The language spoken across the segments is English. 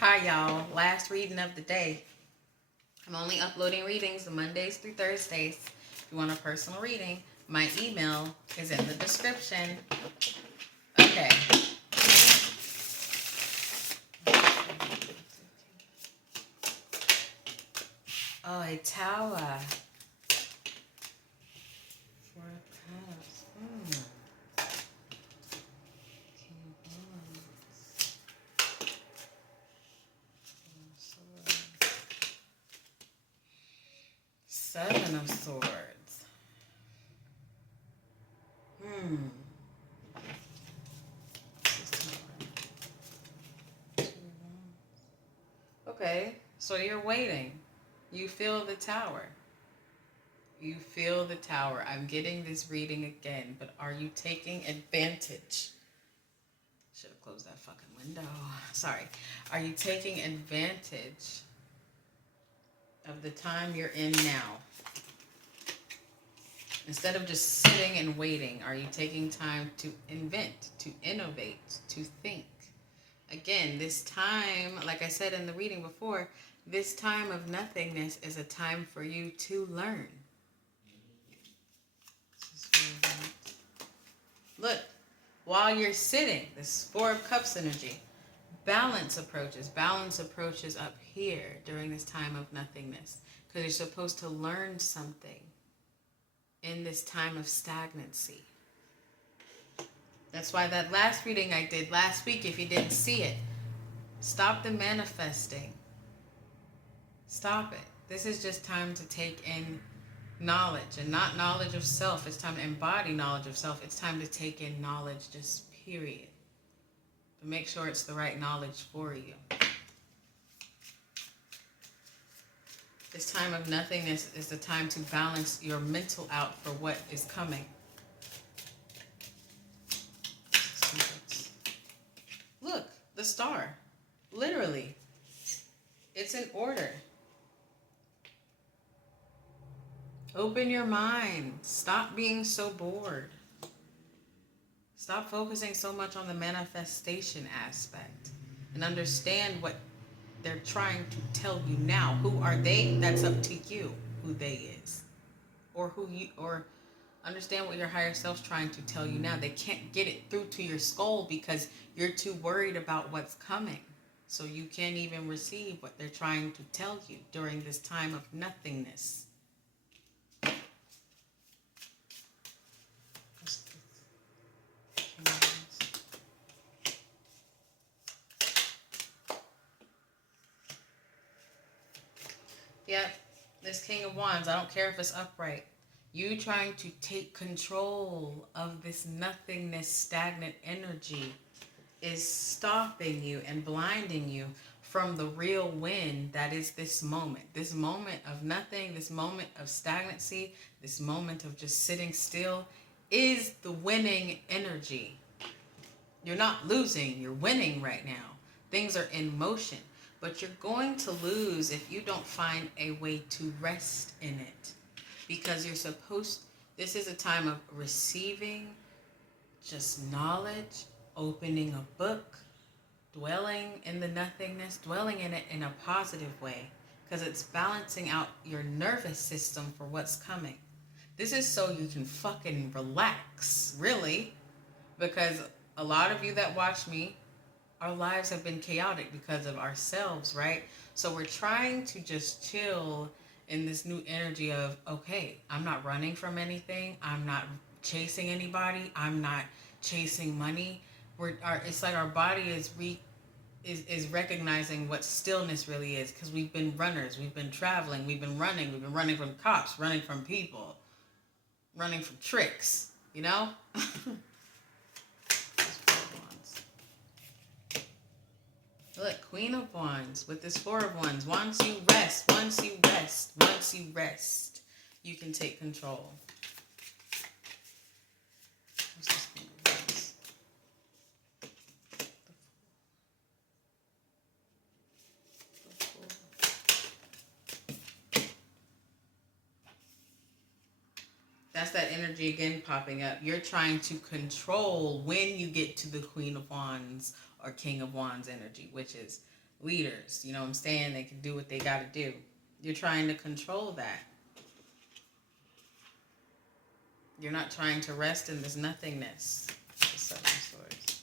Hi, y'all. Last reading of the day. I'm only uploading readings on Mondays through Thursdays. If you want a personal reading, my email is in the description. Okay. Oh, a tower. Four of Cups. King of Wands. Seven of Swords. Okay, so you're waiting. You feel the tower. You feel the tower. I'm getting this reading again, but are you taking advantage? Should have closed that fucking window. Sorry. Are you taking advantage of the time you're in now? Instead of just sitting and waiting, are you taking time to invent, to innovate, to think? Again, this time, like I said in the reading before, this time of nothingness is a time for you to learn. Look, while you're sitting, this Four of Cups energy, balance approaches. Balance approaches up here during this time of nothingness, because you're supposed to learn something in this time of stagnancy. That's why that last reading I did last week, if you didn't see it, stop the manifesting. Stop it. This is just time to take in knowledge, and not knowledge of self. It's time to embody knowledge of self. It's time to take in knowledge, just period. But make sure it's the right knowledge for you. This time of nothingness is the time to balance your mental out for what is coming. Look, the star. Literally. It's in order. Open your mind. Stop being so bored. Stop focusing so much on the manifestation aspect and understand what they're trying to tell you now. Who are they? That's up to you who they is. Or understand what your higher self's trying to tell you now. They can't get it through to your skull because you're too worried about what's coming. So you can't even receive what they're trying to tell you during this time of nothingness. Yep, this King of Wands, I don't care if it's upright. You trying to take control of this nothingness, stagnant energy is stopping you and blinding you from the real win that is this moment. This moment of nothing, this moment of stagnancy, this moment of just sitting still is the winning energy. You're not losing, you're winning right now. Things are in motion. But you're going to lose if you don't find a way to rest in it. Because this is a time of receiving just knowledge, opening a book, dwelling in the nothingness, dwelling in it in a positive way. Because it's balancing out your nervous system for what's coming. This is so you can fucking relax, really. Because a lot of you that watch me, our lives have been chaotic because of ourselves, right? So we're trying to just chill in this new energy of, okay, I'm not running from anything. I'm not chasing anybody. I'm not chasing money. It's like our body is recognizing what stillness really is, because we've been runners. We've been traveling. We've been running from cops, running from people, running from tricks, you know? Look, Queen of Wands with this Four of Wands. Once you rest, you can take control. What's this Queen of Wands? That's that energy again popping up. You're trying to control when you get to the Queen of Wands or King of Wands energy, which is leaders. You know what I'm saying? They can do what they got to do. You're trying to control that. You're not trying to rest in this nothingness. The Seven of Swords.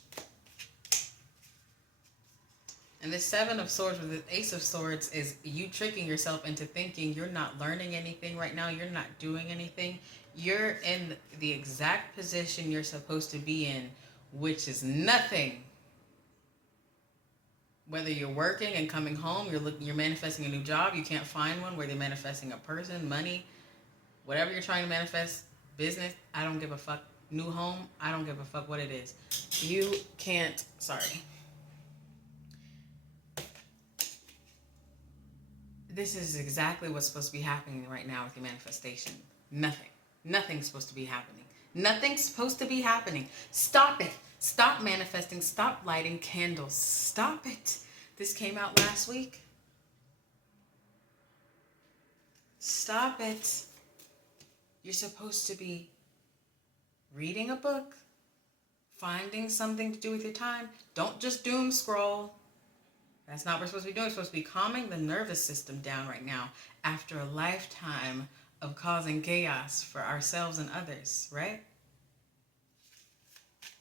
And this Seven of Swords with the Ace of Swords is you tricking yourself into thinking you're not learning anything right now. You're not doing anything. You're in the exact position you're supposed to be in, which is nothing. Whether you're working and coming home, you're manifesting a new job, you can't find one, whether you're manifesting a person, money, whatever you're trying to manifest, business, I don't give a fuck. New home, I don't give a fuck what it is. You can't, sorry. This is exactly what's supposed to be happening right now with your manifestation. Nothing. Nothing's supposed to be happening. Nothing's supposed to be happening. Stop it. Stop manifesting. Stop lighting candles. Stop it. This came out last week. Stop it. You're supposed to be reading a book, finding something to do with your time. Don't just doom scroll. That's not what we're supposed to be doing. We're supposed to be calming the nervous system down right now after a lifetime of causing chaos for ourselves and others, right?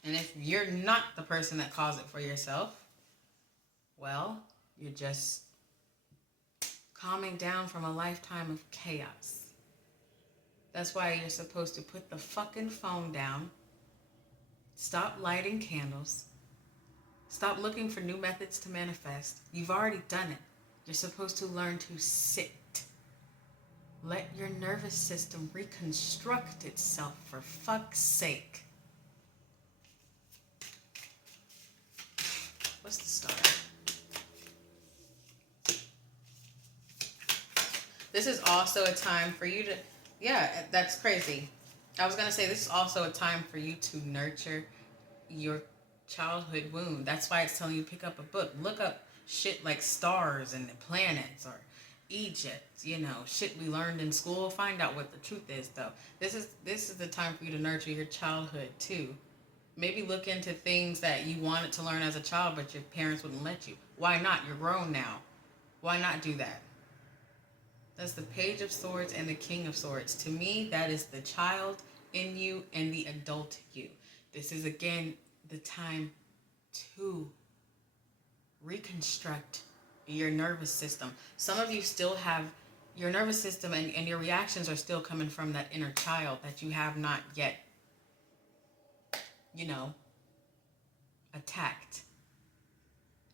And if you're not the person that caused it for yourself, well, you're just calming down from a lifetime of chaos. That's why you're supposed to put the fucking phone down, stop lighting candles, stop looking for new methods to manifest. You've already done it. You're supposed to learn to sit. Let your nervous system reconstruct itself, for fuck's sake. What's the star? This is also a time for you to... Yeah, that's crazy. I was going to say this is also a time for you to nurture your childhood wound. That's why it's telling you to pick up a book. Look up shit like stars and the planets or Egypt, you know, shit we learned in school. Find out what the truth is, though. This is the time for you to nurture your childhood, too. Maybe look into things that you wanted to learn as a child, but your parents wouldn't let you. Why not? You're grown now. Why not do that? That's the Page of Swords and the King of Swords. To me, that is the child in you and the adult you. This is, again, the time to reconstruct your nervous system. Some of you still have your nervous system and your reactions are still coming from that inner child that you have not yet, you know, attacked.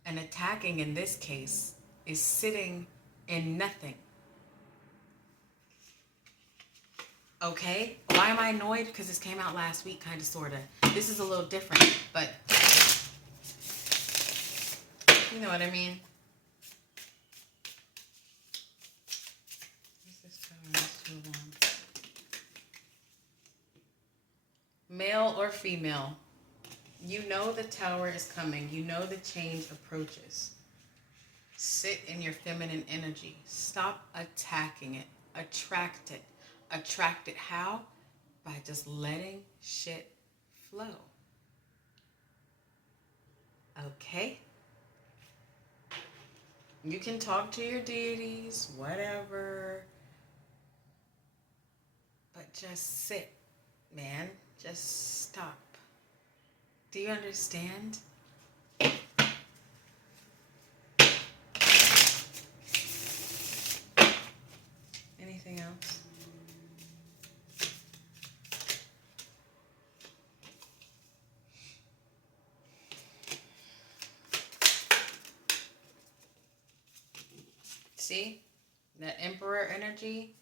And attacking in this case is sitting in nothing. Okay? Why am I annoyed? Because this came out last week, kind of, sort of. This is a little different, but you know what I mean? Male or female, you know the tower is coming. You know the change approaches. Sit in your feminine energy. Stop attacking it. Attract it. Attract it how? By just letting shit flow. Okay? You can talk to your deities, whatever. But just sit, man. Just stop. Do you understand? Anything else? See? That Emperor energy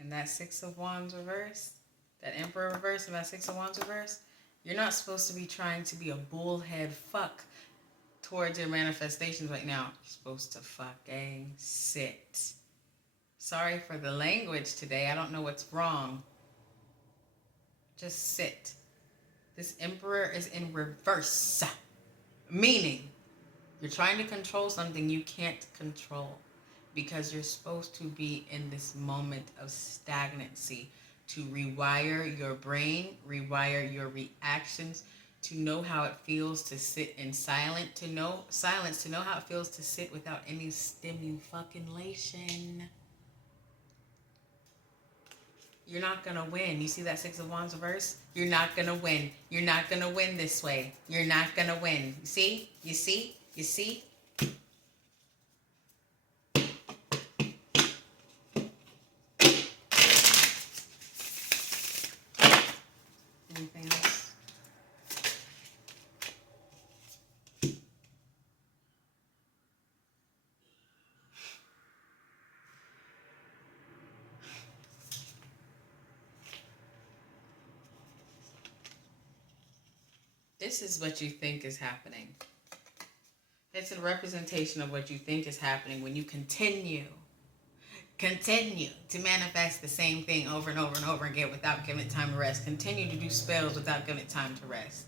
and that Six of Wands reverse. That Emperor reverse and that Six of Wands reverse. You're not supposed to be trying to be a bullhead fuck towards your manifestations right now. You're supposed to fucking sit. Sorry for the language today. I don't know what's wrong. Just sit. This Emperor is in reverse. Meaning, you're trying to control something you can't control. Because you're supposed to be in this moment of stagnancy. To rewire your brain, rewire your reactions, to know how it feels to sit in silence, to know how it feels to sit without any stimulation. You're not gonna win. You see that Six of Wands reverse? You're not gonna win. You're not gonna win this way. You're not gonna win. You see? You see? You see? Anything else? This is what you think is happening. It's a representation of what you think is happening when you continue to manifest the same thing over and over and over again without giving it time to rest. Continue to do spells without giving it time to rest.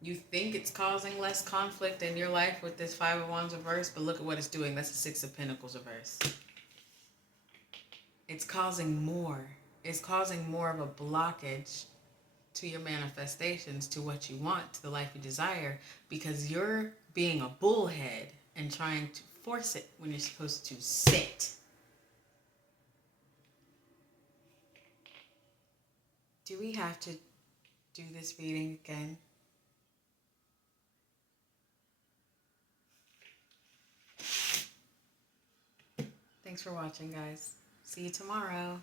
You think it's causing less conflict in your life with this Five of Wands reverse, but look at what it's doing. That's the Six of Pentacles reverse. It's causing more. It's causing more of a blockage to your manifestations, to what you want, to the life you desire, because you're being a bullhead and trying to force it when you're supposed to sit. Do we have to do this reading again? Thanks for watching, guys. See you tomorrow.